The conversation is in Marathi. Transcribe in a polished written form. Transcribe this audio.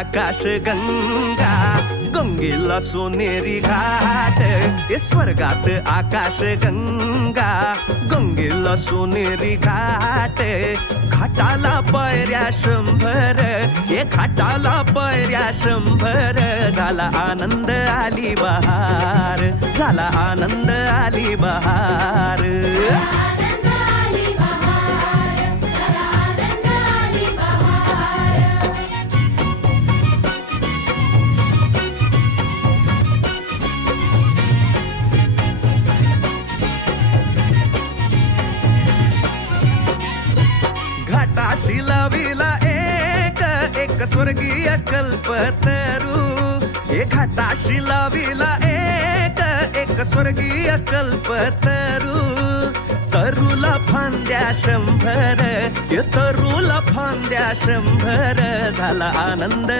आकाश गंगा, गंगेला सोनेरी घाट. हे स्वर्गात आकाश गंगा, गंगेला सोनेरी घाट. घाटाला पायऱ्या 100, हे घाटाला पायऱ्या 100. झाला आनंद आली बहार, झाला आनंद आली बहार. घाटाशी लाविला एक स्वर्गीय कल्पतरू. हे घाटाशी लाविला एक स्वर्गीय कल्पतरू. तरूला फांद्या 100, हे तरूला फांद्या 100. झाला आनंद